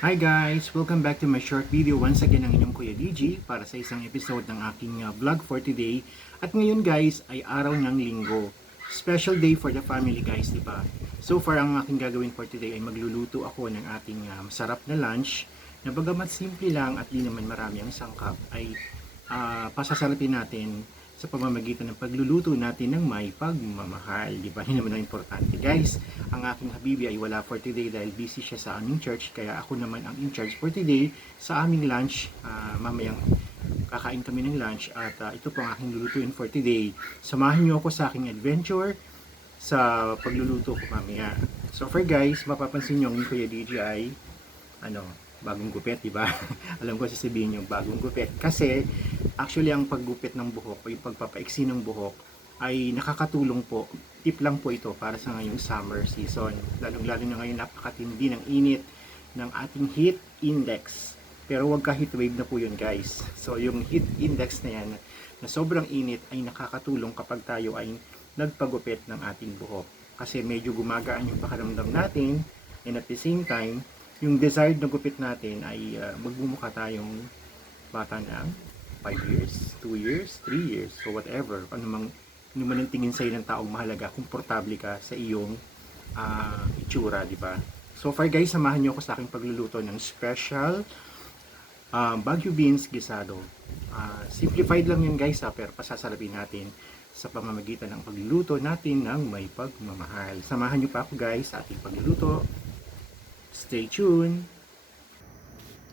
Hi guys! Welcome back to my short video. Once again ang inyong Kuya DG para sa isang episode ng aking vlog for today. At ngayon guys ay araw ng linggo. Special day for the family guys, di ba? So far ang aking gagawin for today ay magluluto ako ng ating masarap na lunch na bagamat simple lang at di naman marami ang sangkap ay pasasarapin natin sa pamamagitan ng pagluluto natin ng may pagmamahal. Di ba? Yun naman ang importante. Guys, ang aking habibi ay wala for today dahil busy siya sa aming church. Kaya ako naman ang in charge for today sa aming lunch. Mamayang kakain kami ng lunch at ito po ang aking lulutuin for today. Samahan niyo ako sa aking adventure sa pagluluto ko mamaya. So for guys, mapapansin niyo ang Kuya DJI bagong gupit, di ba? Alam ko sasabihin niyo bagong gupit kasi actually ang paggupit ng buhok o yung pagpapaiksi ng buhok ay nakakatulong po. Tip lang po ito para sa ngayong summer season. Lalong-lalo na ngayon napakatindi ng init ng ating heat index. Pero wag ka heat wave na po yun guys. So yung heat index na yan na sobrang init ay nakakatulong kapag tayo ay nagpagupit ng ating buhok. Kasi medyo gumagaan yung pakiramdam natin and at the same time yung desired na gupit natin ay magmumukha tayong bata ng 5 years, 2 years, 3 years, so whatever. Ano man ang tingin sa'yo ng taong mahalaga, komportable ka sa iyong itsura, di ba? So far guys, samahan niyo ako sa aking pagluluto ng special Baguio beans gisado. Simplified lang yun guys pero pasasarapin natin sa pamamagitan ng pagluluto natin ng may pagmamahal. Samahan niyo pa ako guys sa ating pagluluto. Stay tuned!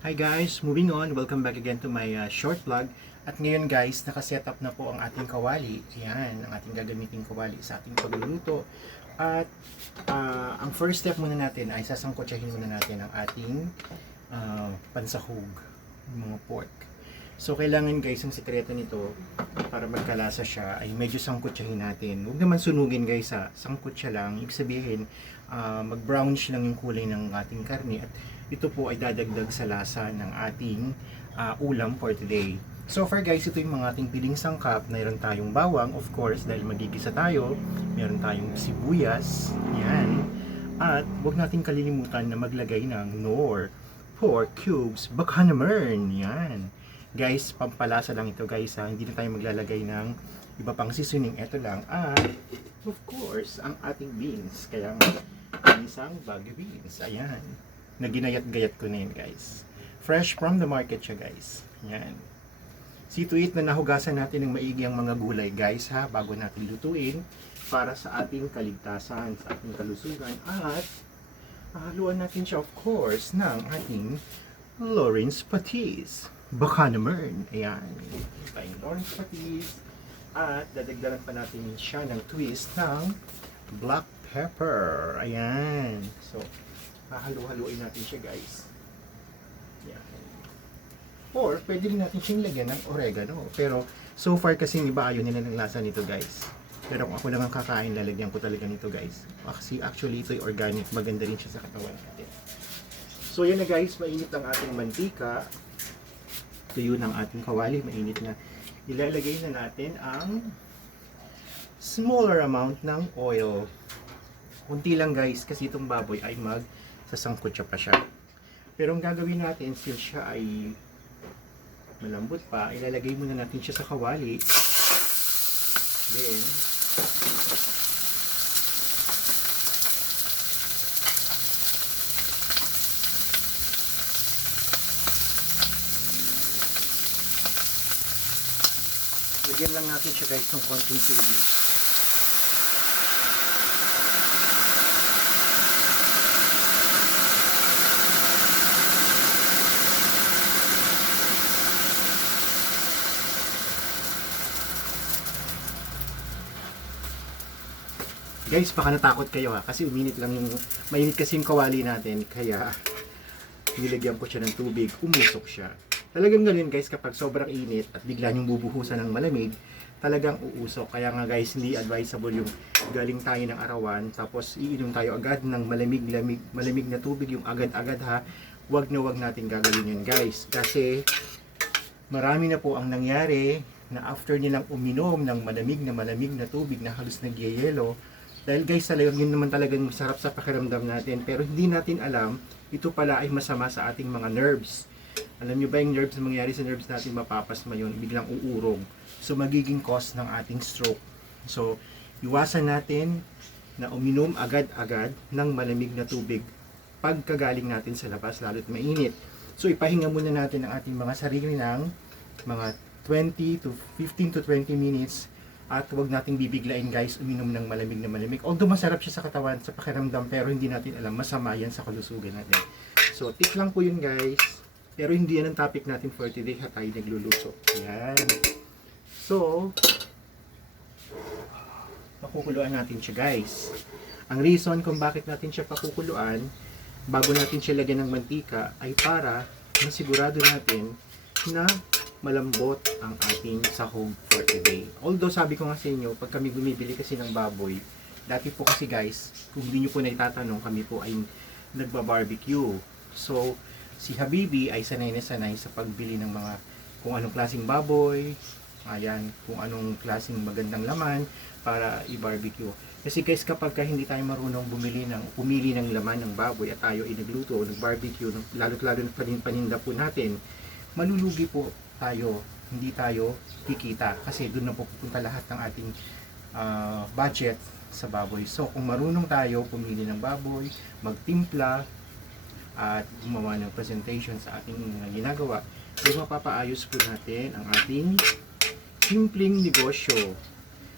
Hi guys! Moving on, welcome back again to my short vlog. At ngayon guys, nakasetup na po ang ating kawali. Ayan, ang ating gagamiting kawali sa ating pagluluto. At ang first step muna natin ay sasangkotsahin muna natin ang ating pansahog, mga pork. So kailangan guys, ang sikreto nito para magkalasa siya ay medyo sangkotsahin natin. Huwag naman sunugin guys ha, sangkotsa lang. Ibig sabihin, mag-brownish lang yung kulay ng ating karne at ito po ay dadagdag sa lasa ng ating ulam for today. So far guys, ito yung mga ating piling sangkap. Mayroon tayong bawang, of course, dahil magigisa tayo. Mayroon tayong sibuyas, yan. At huwag natin kalilimutan na maglagay ng Knorr pork cubes, baka naman, yan. Guys, pampalasa lang ito guys ha. Hindi na tayo maglalagay ng iba pang seasoning. Ito lang. At of course, ang ating beans. Kaya isang Baguio beans. Ayan. Naginayat-gayat ko na yun guys. Fresh from the market siya guys. Ayan. See to it na nahugasan natin ng maigi ang mga gulay guys ha. Bago natin lutuin. Para sa ating kaligtasan, sa ating kalusugan. At haluan natin siya of course ng ating Lawrence patis. Baka naman, ayan, tayong orange patis at dadagdagan pa natin siya ng twist ng black pepper, ayan. So, hahalu-haluin natin siya guys, ayan. Or, pwede rin natin siyang lagyan ng oregano, pero so far kasi iba ayaw nila ng lasa nito guys. Pero kung ako lang ang kakain, lalagyan ko talaga nito guys. Kasi actually ito'y organic, maganda rin siya sa katawan natin. So yan na guys, mainit ang ating mantika. Tuyo ng ating kawali, mainit na. Ilalagay na natin ang smaller amount ng oil. Kunti lang guys, kasi itong baboy ay magsasangkot siya pa siya. Pero ang gagawin natin, since siya ay malambot pa, ilalagay muna natin siya sa kawali. Then, lagyan lang natin siya guys ng konting tubig. Guys, baka natakot kayo ha, kasi mainit kasi yung kawali natin, kaya nilagyan ko siya ng tubig, umusok siya. Talagang ganun guys, kapag sobrang init at bigla niyong bubuhusan ng malamig, talagang uusok. Kaya nga guys, hindi advisable yung galing tayo ng arawan, tapos iinom tayo agad ng malamig na tubig, yung agad-agad ha. Wag na wag natin gagawin yun guys, kasi marami na po ang nangyari na after nilang uminom ng malamig na tubig na halos nagyayelo, dahil guys talagang yun naman talagang masarap sa pakiramdam natin, pero hindi natin alam ito pala ay masama sa ating mga nerves. Alam nyo ba yung nerves, mangyayari sa nerves natin, mapapasma yun, biglang uurong. So magiging cause ng ating stroke. So iwasan natin na uminom agad-agad ng malamig na tubig pagkagaling natin sa labas, lalo't mainit. So ipahinga muna natin ang ating mga sarili ng mga 20 to 15 to 20 minutes at huwag nating bibiglain guys uminom ng malamig na malamig. Although masarap siya sa katawan, sa pakiramdam, pero hindi natin alam, masama yan sa kalusugan natin. So tip lang po yun guys, pero hindi yan ang topic natin for today ha, tayo nagluluto. Yan. So pakukuluan natin siya guys. Ang reason kung bakit natin siya pakukuluan bago natin siya lagyan ng mantika ay para masigurado natin na malambot ang ating sahog for today. Although sabi ko nga sa inyo, pag kami bumibili kasi ng baboy, dati po kasi guys, kung hindi nyo po naitatanong, kami po ay nagba-barbecue. So, si Habibi ay sanay na sanay sa pagbili ng mga kung anong klaseng baboy, ayan, kung anong klaseng magandang laman para i-barbecue. Kasi guys, kapag hindi tayo marunong pumili ng laman ng baboy at tayo ay nagluto o nag-barbecue, lalo't-lalo na paninda po natin, malulugi po tayo, hindi tayo kikita kasi doon na po pupunta lahat ng ating budget sa baboy. So kung marunong tayo pumili ng baboy, magtimpla at gumawa ng presentation sa ating ginagawa, ay mapapaayos po natin ang ating simpleng negosyo.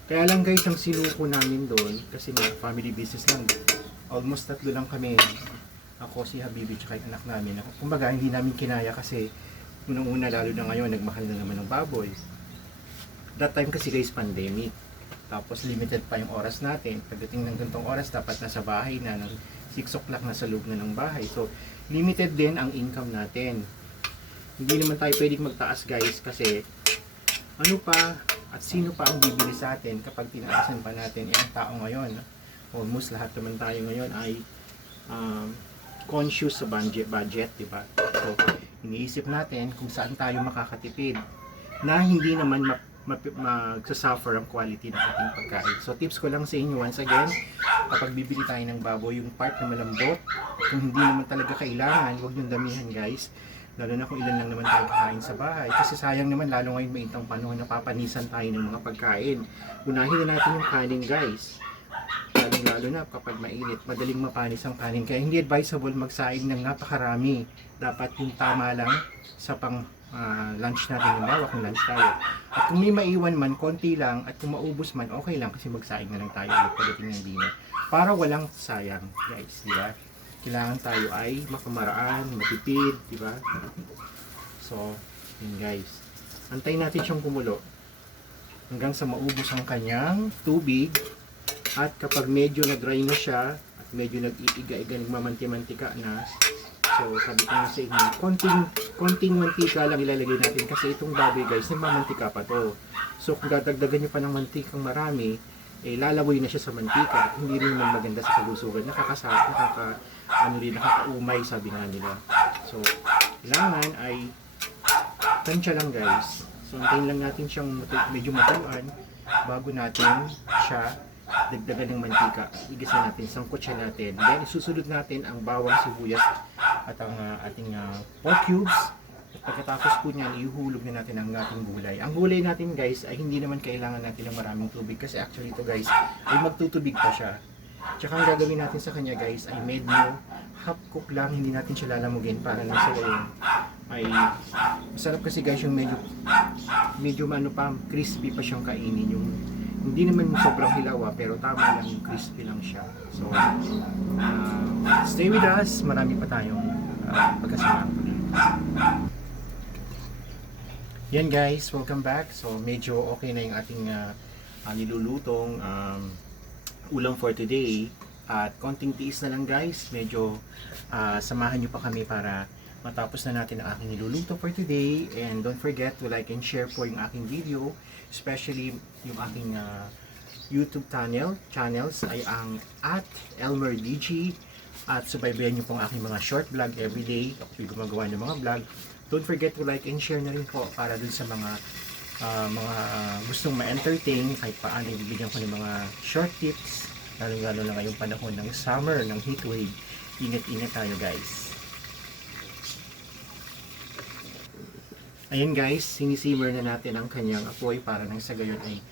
Kaya lang guys, ang sinuko namin doon, kasi nga family business lang, almost 3 lang kami, ako, si Habibi, tsaka yung anak namin. Kumbaga, hindi namin kinaya kasi unang-una, lalo na ngayon, nagmahal na naman ng baboy. That time kasi guys, pandemic. Tapos limited pa yung oras natin. Pagdating ng ganitong oras, dapat nasa bahay na, ng 6 o'clock nasa loob na ng bahay. So, limited din ang income natin. Hindi naman tayo pwedeng magtaas guys kasi ano pa at sino pa ang bibili sa atin kapag tinaasan pa natin. Ang tao ngayon, almost lahat naman tayo ngayon ay conscious sa budget, diba? So, iniisip natin kung saan tayo makakatipid na hindi naman magsasuffer ang quality ng ating pagkain. So, tips ko lang sa inyo once again, kapag bibili tayo ng baboy, yung part na malambot, kung hindi naman talaga kailangan, huwag yung damihan guys. Lalo na kung ilan lang naman tayo kakain sa bahay. Kasi sayang naman, lalo ngayon maintang panahon, napapanisan tayo ng mga pagkain. Unahin na natin yung kanin guys. Lalo na kapag mainit, madaling mapanis ang kanin. Kaya hindi advisable magsaing ng napakarami. Dapat yung tama lang sa pang lunch natin. Yung bawa kung lunch tayo. At kung may maiwan man, konti lang. At kung maubos man, okay lang kasi magsaing na lang tayo ulit pagdating ng dinner. Para walang sayang guys, di ba? Kailangan tayo ay makamaraan, matipid, di ba? So, yun guys. Antayin natin siyang kumulo hanggang sa maubos ang kanyang tubig. At kapag medyo na-dry na siya at medyo nag-iiga-iga, nagmamanti-mantika na, so sabi ko nga sa inyo, konting mantika lang ilalagay natin kasi itong baboy guys, nagmamantika pa to. So kung dadagdagan nyo pa ng mantikang marami, eh lalawoy na siya sa mantika. Hindi rin naman maganda sa kalusugan. Nakakaumay sabi nga nila. So kailangan ay tansya lang guys. So antayin lang natin siyang medyo matuan bago natin siya dagdagan ng mantika. Igasin natin, sangkot siya natin. Then isusunod natin ang bawang sibuyas at ang ating pork cubes. At pagkatapos po niyan, ihulog na natin ang ating gulay. Ang gulay natin guys ay hindi naman kailangan natin ng maraming tubig kasi actually ito guys ay magtutubig pa siya. Tsaka ang gagawin natin sa kanya guys ay medyo half cook lang, hindi natin siya lalamugin para lang sa gayon ay masarap kasi guys yung medyo crispy pa siyang kainin. Yung hindi naman sobrang hilaw pero tama lang, yung crispy lang siya. So stay with us, marami pa tayong pagkasama. Yan guys, welcome back. So medyo okay na yung ating nilulutong ulam for today. At konting tiis na lang guys, medyo samahan nyo pa kami para matapos na natin ang aking niluluto for today. And don't forget to like and share po yung aking video, especially yung aking YouTube channels ay ang @ElmerDG. At subaybayan nyo po ang aking mga short vlog everyday. Ako gumagawa ng mga vlog. Don't forget to like and share na rin po para dun sa mga gustong ma-entertain kahit paano ibibigyan ko ng mga short tips. Lalo na ngayong panahon ng summer, ng heat wave. Ingat-ingat tayo guys. Ayan guys, sinisimmer na natin ang kanyang apoy para nang sa gayon ay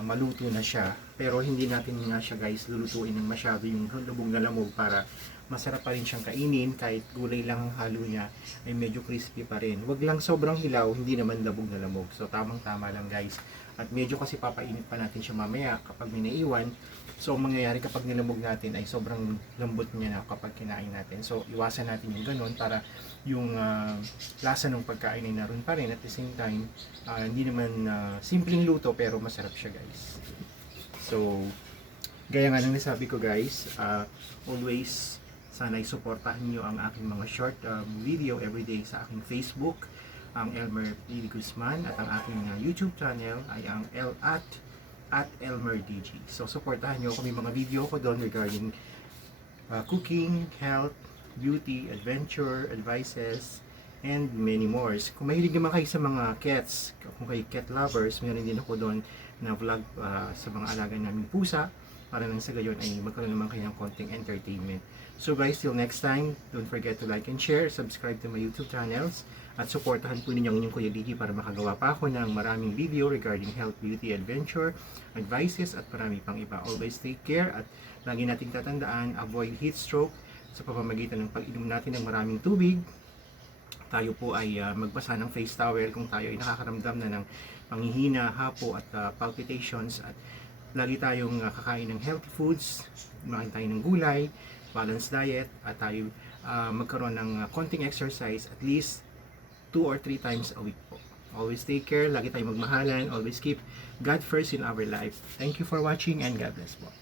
maluto na siya. Pero hindi natin nga siya guys lulutuin ng masyado yung lubog na lamog para masarap pa rin siyang kainin. Kahit gulay lang ang halo niya ay medyo crispy pa rin. Wag lang sobrang hilaw, hindi naman labog na lamog. So tamang tama lang guys. At medyo kasi papainit pa natin siya mamaya kapag may naiwan. So ang mangyayari kapag nilamog natin ay sobrang lambot niya na kapag kinain natin. So iwasan natin yung ganun para yung lasa ng pagkain ay naroon pa rin. At the same time, hindi naman simpleng luto pero masarap siya guys. So gaya nga ng nasabi ko guys, always sana'y suportahan nyo ang aking mga short video everyday sa aking Facebook, ang Elmer P. Guzman, at ang aking YouTube channel ay ang at Elmer DG. So suportahan nyo ako, may mga video ko doon regarding cooking, health, beauty, adventure, advices, and many more. Kung mahilig naman kayo sa mga cats, kung kayo cat lovers, meron din ako doon na vlog sa mga alaga naming pusa para nang sa gayon ay magkaroon naman kayo ng konting entertainment. So guys, till next time, don't forget to like and share, subscribe to my YouTube channels, at suportahan po ninyo ang inyong Kuya Digi para makagawa pa ako ng maraming video regarding health, beauty, adventure, advices, at marami pang iba. Always take care at lagi nating tatandaan, avoid heat stroke sa pamamagitan ng pag-inom natin ng maraming tubig. Tayo po ay magbasa ng face towel kung tayo ay nakakaramdam na ng panghihina, hapo at palpitations, at lagi tayong kakain ng healthy foods, makain tayo ng gulay, balanced diet, at tayo magkaroon ng konting exercise at least 2 or 3 times a week po. Always take care, lagi tayong magmahalan, always keep God first in our life. Thank you for watching and God bless po.